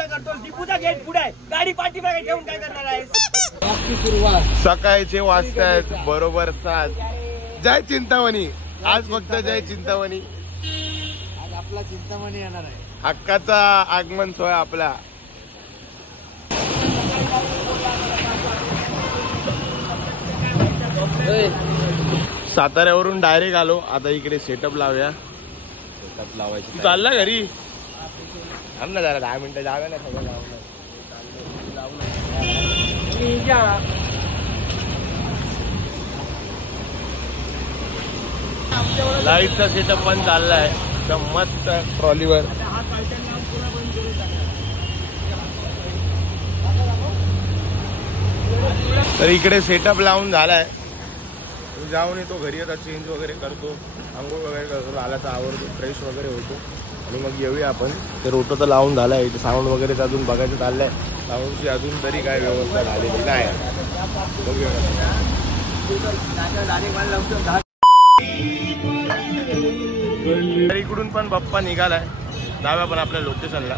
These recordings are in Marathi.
तमाशा करतो. दीपूचा गेट पुढे आहे, गाडी पाठीमागे ठेवून काय करणार आहेस? सकाळचे वाजतायत बरोबर 7. जय चिंतामणी. आज फक्त जय चिंतामणी. आज आपला चिंतामणी येणार आहे. हक्काचा आगमन सोहळा आपला. साताऱ्यावरून डायरेक्ट आलो. आता इकडे सेटअप लावूया. सेटअप लावायची. चालला घरी? थांब ना जरा 10 मिनिटं जाऊया ना. सगळं लाईटचा सेटअप पण चाललाय मस्त ट्रॉलीवर. तर इकडे सेटअप लावून झालाय. जाऊन येतो घरी. आता चेंज वगैरे करतो, आंघोळ वगैरे करतो, लालाचा आवडतो, फ्रेश वगैरे होतो आणि मग येऊया आपण. ते रोटो तर लावून झालाय. इथे साऊंड वगैरे अजून बघायचं चाललंय. साऊंडची अजून तरी काय व्यवस्था झालेली नाही. बघूया. इकडून पण बाप्पा निघालाय. जाऊया पण आपल्या लोकेशनला.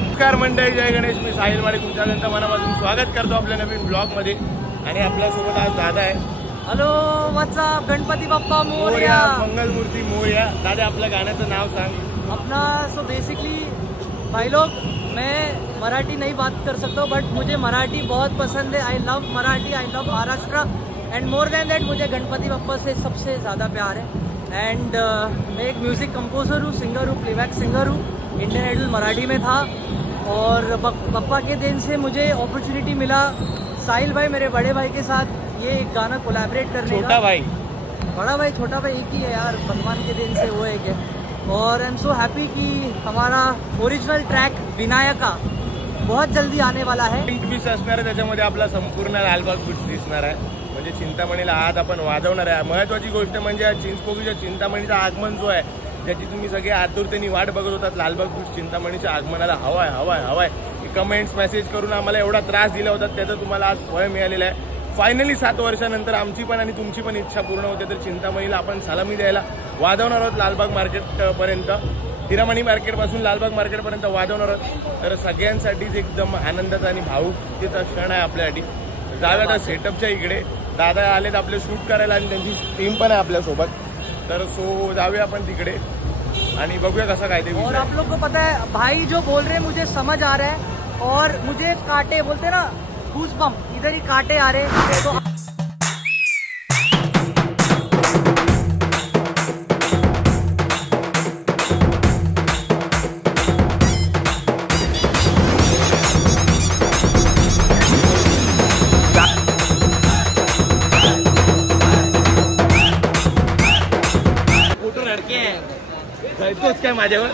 नमस्कार मंडळी, जय गणेश. मी साहिल माळी तुमच्या मनापासून स्वागत करतो आपल्या नवीन ब्लॉग मध्ये. आणि आपल्यासोबत आज दादा आहे. Hello, what's up. Ganpati Bappa Morya. Mangalmurti Morya. दादा आपल्या गाण्याचं नाव सांग. अपना सो बेसिकली भाई लोग, मैं मराठी नहीं बात कर सकता हूँ, बट मुझे मराठी बहुत पसंद है. I love Marathi, I love Maharashtra, and more than that मुझे गणपति बप्पा से सबसे ज़्यादा प्यार है. एंड मैं एक म्यूज़िक कंपोजर हूँ, सिंगर हूँ, प्लेबैक सिंगर हूँ. इंडियन आइडल मराठी में था और बप्पा के दिन से मुझे अपॉर्चुनिटी मिला साहिल भाई मेरे बड़े भाई के साथ ये एक गाना कोलैबोरेट करने का. छोटा भाई, बड़ा भाई, छोटा भाई एक ही है यार. भगवान के दिन से वो एक है. और आई एम सो हैप्पी कि हमारा ओरिजिनल ट्रैक विनायका बहुत जल्दी आने वाला है. ट्वीट असणार आहे त्याच्यामध्ये. आपला संपूर्ण लालबाग बीट्स दिसणार आहे. म्हणजे चिंतामणीला आज आपण वाजवणार आहे. महत्वाची गोष्ट म्हणजे चिंचपोकीच्या चिंतामणीचं आगमन जो आहे त्याची तुम्ही सगळे आतुरतेने वाट बघत होतात. लालबाग बीट्स चिंतामणीच्या आगमनाला हवाय हवाय हवाय. कमेंट्स मेसेज करून आम्हाला एवढा त्रास दिला होता, त्याचं तुम्हाला आज फळ मिळालेलं आहे. फायनली 7 वर्षानंतर आमची पण आणि तुमची पण इच्छा पूर्ण होते. तर चिंतामणीला आपण सलामी द्यायला वाजवणार आहोत. लालबाग मार्केटपर्यंत, हिरामणी मार्केटपासून लालबाग मार्केटपर्यंत वाजवणार आहोत. तर सगळ्यांसाठीच एकदम आनंदाचा आणि भावुकतेचा क्षण आहे आपल्यासाठी. जाऊया आता सेटअपच्या इकडे. दादा आलेत आपले शूट करायला आणि त्यांची टीम पण आहे आपल्यासोबत. तर सो जाऊया आपण तिकडे आणि बघूया कसं काय ते. और आप लोग को पता है भाई जो बोल रहे हैं मुझे समझ आ रहा है. और मुझे कांटे बोलते ना, गूज़बम्प, इधर ही कांटे आ रहे हैं. तो तोच काय माझ्यावर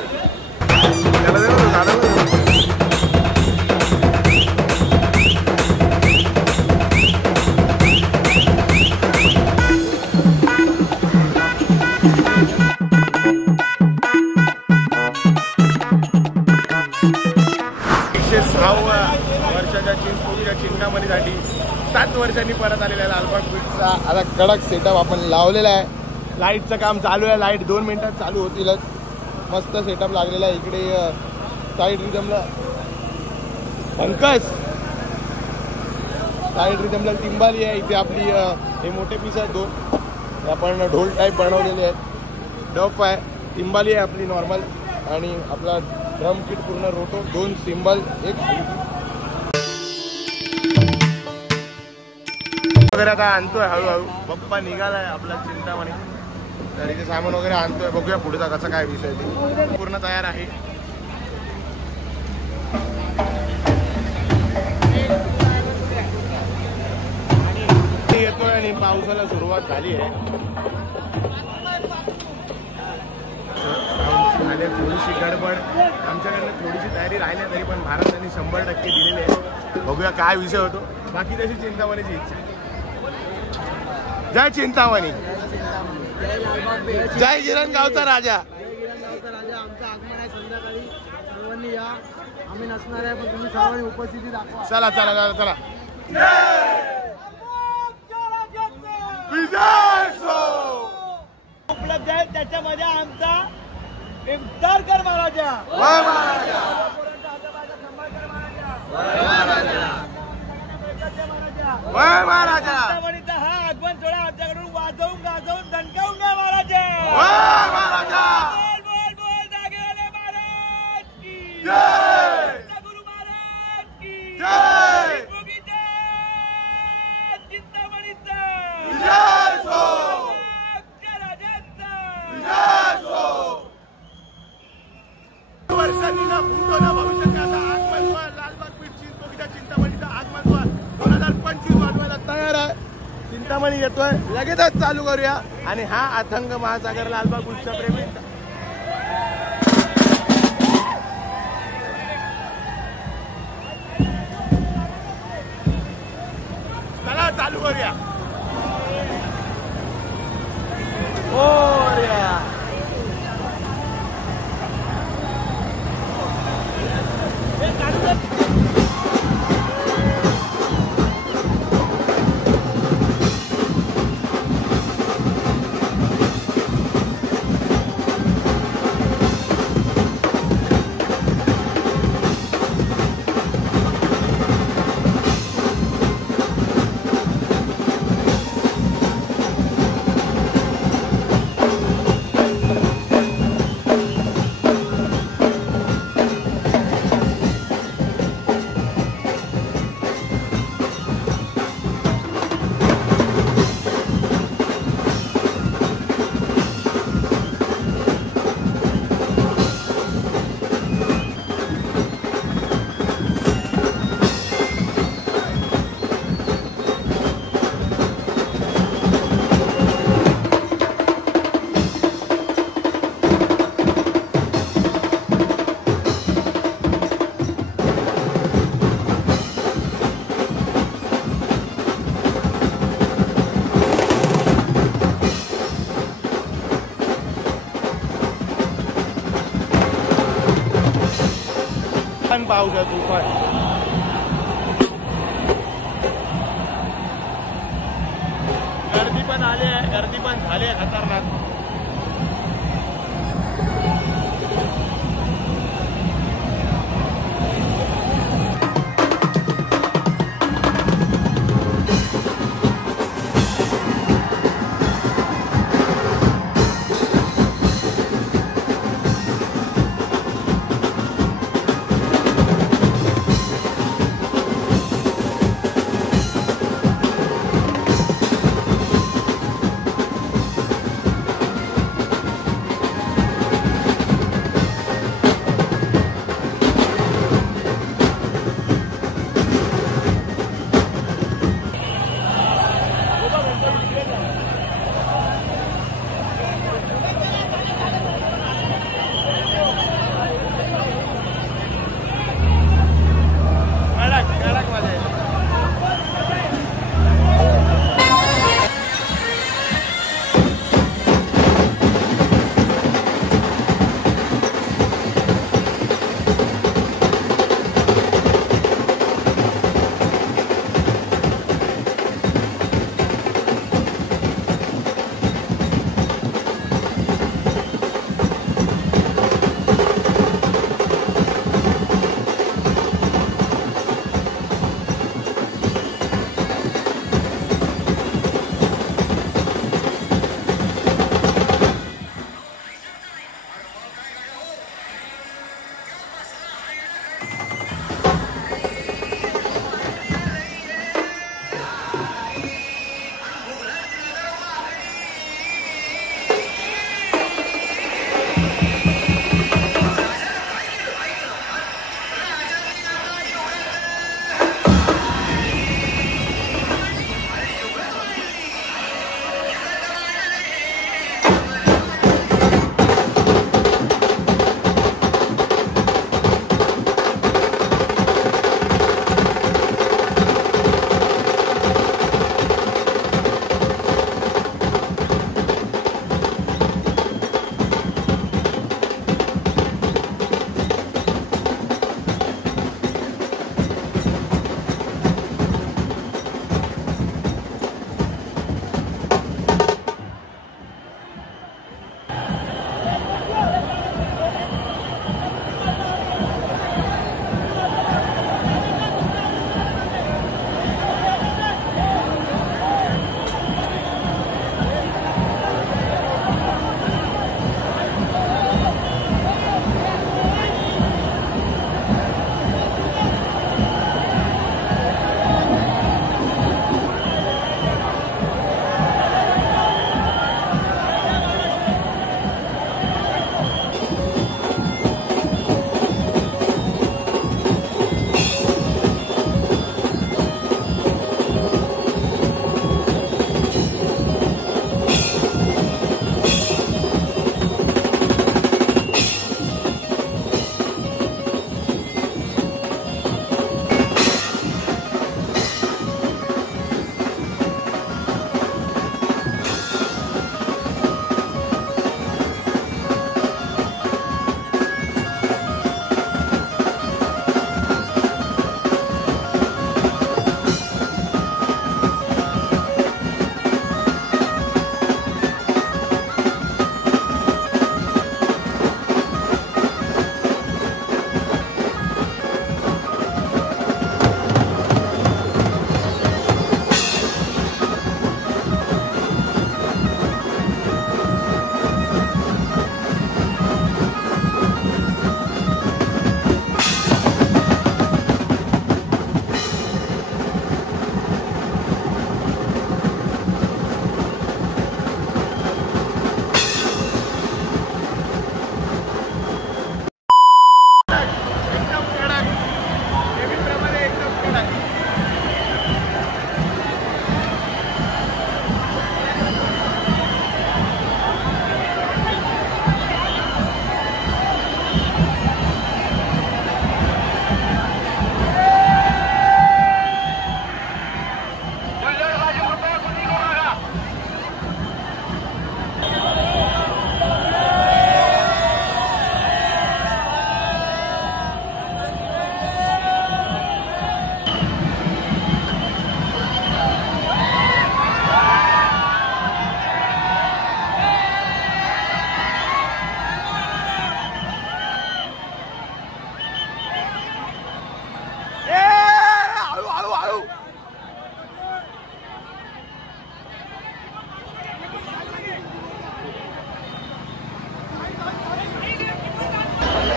वर्षाच्या चिंचपोकीच्या चिंतामणीसाठी 7 वर्षांनी परत आलेल्या लालबाग बीट्सचा आता कडक सेटअप आपण लावलेला आहे. लाईटचं काम चालू आहे. लाईट 2 मिनिटात चालू होतीलच. मस्त सेटअप लागलेला आहे. इकडे साईड रिदमला पंकज, साईड रिदमला तिंबाली आहे. इथे आपली हे मोठे पीस आहेत 2. आपण ढोल टाईप बनवलेले आहेत. डफ आहे, तिंबाली आहे आपली नॉर्मल, आणि आपला ड्रम किट पूर्ण रोटो, 2 सिंबल, 1 वगैरे आता आणतोय हळूहळू. पप्पा निघालाय आपला चिंतामणी. तर इथे सामान वगैरे आणतोय. बघूया पुढचा कसा काय विषय ते. पूर्ण तयार आहे. येतोय आणि पावसाला सुरुवात झाली आहे. थोडीशी गडबड आमच्याकडनं, थोडीशी तयारी राहिली तरी पण महाराजांनी 100% दिलेली आहे. बघूया काय विषय होतो. बाकी तशी चिंतामणीची इच्छा. जय चिंतामणी, जय गिरणगावचा राजा. आमचं आगमन आहे संध्याकाळी. सर्वांनी या. आम्ही नसणार आहे पण तुम्ही सर्वांनी उपस्थिती दाखवा. चला चला चला चला. उपलब्ध आहे त्याच्यामध्ये आमचा विद्यारकर महाराजा चिंतामणीचा हा आगमन सोहळा आमच्याकडून वाजवून गाजवून दणकावून घ्या महाराजा बोल बोल जागेवाले महाराज की गुरु महाराज की चिंतामणीचा वर्षांनी ना भूतो ना भविष्याचा आगमन सोहळा लालबाग बीड चिंचपोकळीच्या चिंतामणीचा आगमन सोहळा 2025 वाजवायला तयार आहे. चिंतामणी येतोय लगेचच चालू करूया. आणि हा अथंग महासागर लालबाग बीडच्या प्रेमींचा चला चालू करूया. पाऊस आहे तुफान. गर्दी पण आली आहे गर्दी पण झाली आहे खतरनाक.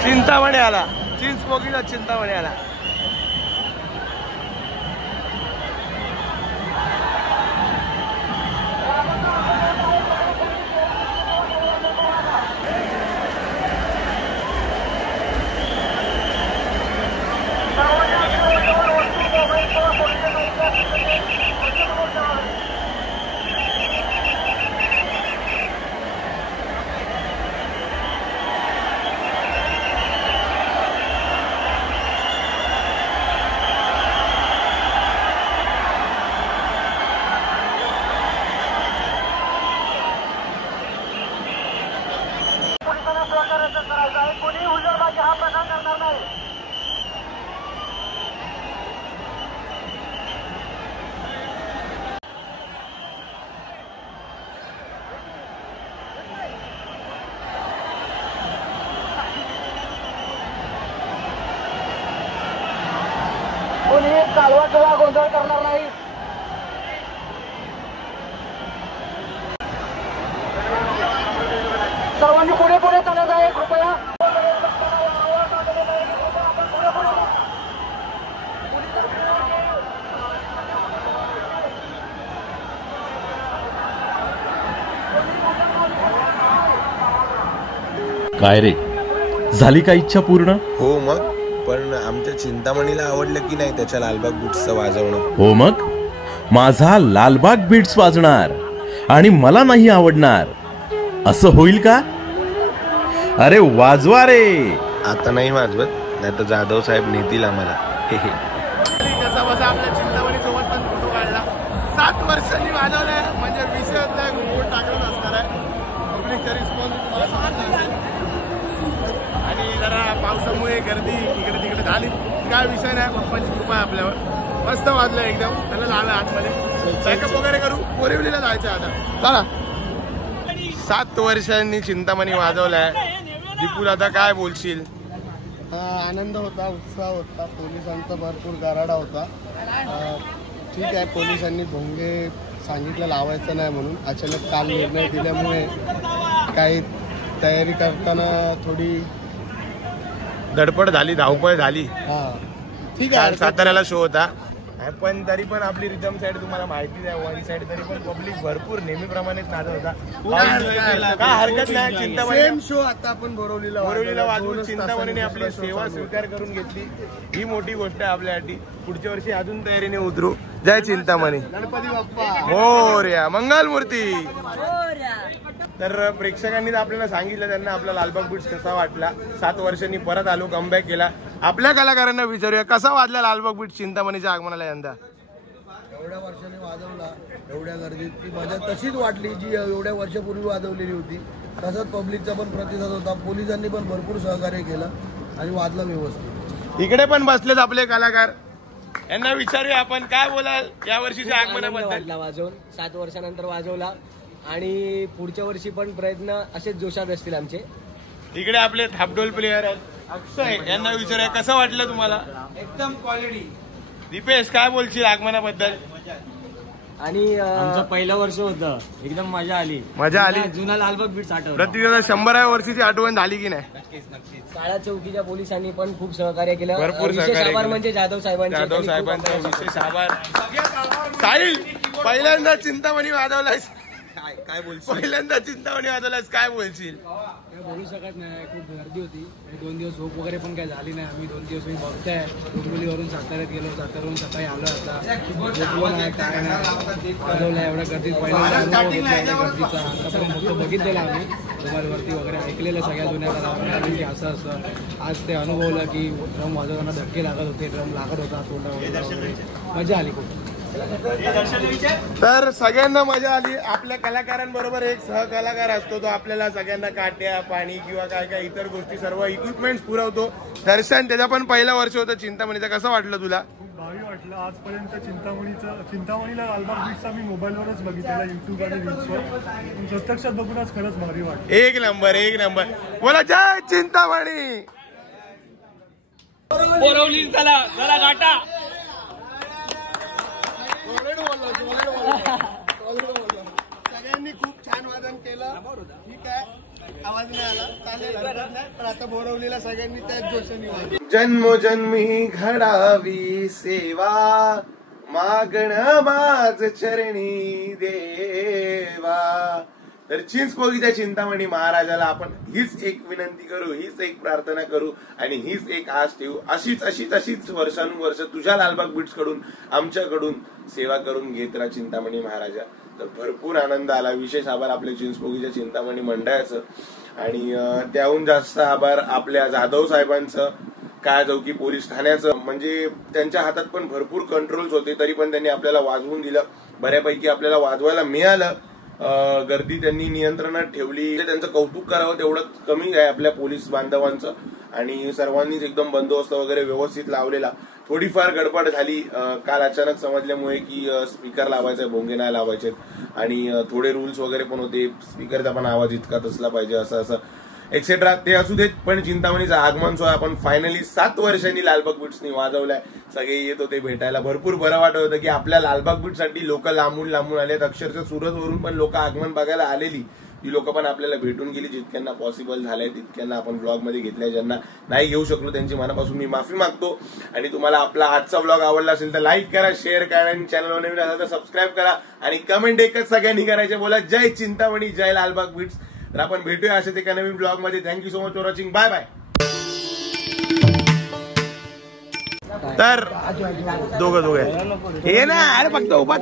चिंतामणी आला, चिंचपोकीचा चिंतामणी आला. कोणी कालवा किंवा गोंधळ करणार नाही. सर्वांनी पुढे पुढे चालत आहे कृपया. काय रे, झाली का इच्छा पूर्ण? हो मग, पण आमच्या चिंतामणीला आवडलं की नाही त्याच्या लालबाग बीट्सचं वाजवणं? हो मग, माझा लालबाग बीट्स वाजणार आणि मला नाही आवडणार असं होईल का? अरे वाजवा रे. आता नाही वाजवत, नाही तर जाधव साहेब नेतील आम्हाला. कसा बसा आपल्या चिंतामणी सोबत पण फोटो काढला. 7 वर्षांनी वाजवलाय म्हणजे विषय घुमवून टाकत असणार आहे. पब्लिकचा रिस्पॉन्स तुम्हाला समजला असेल. आणि जरा पावसामुळे गर्दी इकडे तिकडे झाली, काय विषय नाही, पप्पांची कृपा आहे आपल्यावर. मस्त वाजलं एकदम. त्याला झालं आतमध्ये बॅकअप वगैरे करू. बोरिवलीला जायचं आता. चला. 7 वर्षांनी चिंतामणी वाजवलाय. दीपूल आता काय बोलशील? आनंद होता, उत्साह होता, पोलिसांचा भरपूर गराडा होता. ठीक आहे, पोलिसांनी भोंगे सांगितलं लावायचं नाही म्हणून. अचानक काल निर्णय दिल्यामुळे काही तयारी करताना थोडी धडपड झाली, धावपळ झाली. ठीक काल आहे. साताऱ्याला शो होता, पण तरी पण आपली रिदम साईड तुम्हाला माहितीच आहे. वन साईड तरी पण पब्लिक भरपूर नेहमीप्रमाणेच नाचत होता. काय हरकत नाही. चिंतामणी शो आता आपण बोरिवलीला वाजवून चिंतामणीने आपली सेवा स्वीकार करून घेतली. ही मोठी गोष्ट आहे आपल्यासाठी. पुढच्या वर्षी अजून तयारीने उतरू. जय चिंतामणी. गणपती बाप्पा मोरया. मंगलमूर्ती. तर प्रेक्षकांनी आपल्याला सांगितलं त्यांना आपला लालबाग बीट्स कसा वाटला. 7 वर्षांनी परत आलो, कमबॅक केला. आपल्या कलाकारांना विचारूया कसा वाजला लालबाग बीट्स चिंतामणीच्या आगमनाला यंदा. एवढ्या वर्षांनी वाजवला, एवढ्या गर्दीत ती मजा तशीच वाटली जी एवढ्या वर्षापूर्वी वाजवलेली होती. तसाच पब्लिकचा पण प्रतिसाद होता. पोलिसांनी पण भरपूर सहकार्य केलं आणि वाजला व्यवस्थित. इकडे पण बसलेत आपले कलाकार, यांना विचारूया आपण काय बोलाल या वर्षीच्या आगमनाबद्दल. वाजवून 7 वर्षानंतर वाजवला आणि पुढच्या वर्षी पण प्रयत्न असेच जोशात असतील आमचे. इकडे आपले थापडोल प्लेयर आहेत अक्षय, यांना विचारूया कसं वाटलं तुम्हाला. एकदम क्वालिटी. दीपेश काय बोलशील आगमनाबद्दल. आणि आमचं पहिलं वर्ष होतं, एकदम मजा आली. मजा आली. जुना लालबाग बीट्स आठवलं. प्रत्येकाला 100व्या वर्षीची आठवण झाली की नाही. शाळा चौकीच्या पोलिसांनी पण खूप सहकार्य केलं. भरपूर विशेष सहकार्य आभार केलं. म्हणजे जाधव साहेबांचा विशेष आभार. साहिल पहिल्यांदा चिंतामणी वाजवलायस, काय बोलशील. पहिल्यांदा चिंतामणी वाजवलायस, काय बोलशील. बोलू शकत नाही, खूप गर्दी होती आणि 2 दिवस झोप वगैरे पण काही झाली नाही. आम्ही 2 दिवस मी बघताय डोंबिवलीवरून साताऱ्यात गेलो, साताऱ्यावरून सकाळी आलो. आता झोपलो नाही, काय नाही, वाजवलं एवढ्या गर्दीत. पहिल्यांदा अनुभव घेतला एवढ्या गर्दीचा. आतापर्यंत फक्त बघितलेलं आम्ही मोबाईलवरती वगैरे, ऐकलेलं सगळ्या जुन्या कलाकारांनी की असं असं. आज ते अनुभवलं की ड्रम वाजवताना धक्के लागत होते, ड्रम लागत होता तोंडावर वगैरे. मजा आली खूप. तर सगळ्यांना मजा आली. आपल्या कलाकारांबरोबर एक सहकलाकार असतो, तो आपल्याला सगळ्यांना काट्या, पाणी किंवा काय काय इतर गोष्टी सर्व इक्विपमेंट्स पुरवतो. दर्शन त्याचा पण पहिलं वर्ष होतं चिंतामणीचं. कसं वाटलं तुला. खूप भारी वाटलं. आजपर्यंत चिंतामणीला लालबाग बीट्स आम्ही मोबाईलवरच बघितलेला, युट्यूब आणि रील्सवर. प्रत्यक्षात बघून आज खरंच भारी वाटलं. एक नंबर, एक नंबर. बोला जय चिंतामणी. बोरवली चला चला गाटा. सगळ्यांनी खूप छान वादन केलं. ठीक आहे, आवाज नाही आला चालेल, हरकत नाही. पण आता बोरवलीला सगळ्यांनी त्याच जोशाने वाजवा. जन्मोजन्मी घडावी सेवा, मागण माझ चरणी देवा. तर चिंचपोगीच्या चिंतामणी महाराजाला आपण हीच एक विनंती करू, हीच एक प्रार्थना करू आणि हीच एक आस ठेवू. अशीच वर्षानुवर्ष तुझ्या लालबाग बीट्स कडून आमच्याकडून सेवा करून घेत राहा चिंतामणी महाराजा. तर भरपूर आनंद आला. विशेष आभार आपल्या चिंचपोगीच्या चिंतामणी मंडळाचं आणि त्याहून जास्त आभार आपल्या जाधव साहेबांचं, काळजौकी पोलीस ठाण्याचं. म्हणजे त्यांच्या हातात पण भरपूर कंट्रोल्स होते, तरी पण त्यांनी आपल्याला वाजवून दिलं. बऱ्यापैकी आपल्याला वाजवायला मिळालं. गर्दी त्यांनी नियंत्रणात ठेवली. त्यांचं कौतुक करावं तेवढं कमी आहे आपल्या पोलीस बांधवांचं. आणि सर्वांनीच एकदम बंदोबस्त वगैरे व्यवस्थित लावलेला. थोडीफार गडबड झाली काल अचानक समजल्यामुळे की स्पीकर लावायचा, भोंगे नाही लावायचे आणि थोडे रूल्स वगैरे पण होते. स्पीकरचा पण आवाज इतकाच असला पाहिजे असं एक्सेट्रा. ते असू देत, पण चिंतामणीचं आगमन सोहळा आपण फायनली 7 वर्षांनी लालबाग बीट्सनी वाजवलाय. सगळे येत होते भेटायला. भरपूर बरं वाटत होतं की आपल्या लालबाग बीट्ससाठी लोक लांबून आलेत. अक्षरशः सुरतवरून पण लोक आगमन बघायला आलेली. ती लोक पण आपल्याला भेटून गेली. जितक्यांना पॉसिबल झालंय तितक्यांना आपण ब्लॉग मध्ये घेतलंय. ज्यांना नाही घेऊ शकलो त्यांची मनापासून मी माफी मागतो. आणि तुम्हाला आपला आजचा ब्लॉग आवडला असेल तर लाईक करा, शेअर करा आणि चॅनलवर नवीन असेल तर सबस्क्राईब करा आणि कमेंट एकच सगळ्यांनी करायचे, बोला जय चिंतामणी, जय लालबाग बीट्स. तर आपण भेटूया अशाच एका नवीन ब्लॉग मध्ये. Thank you so much for watching. Bye bye. तर दोघं हे ना, अरे फक्त उभा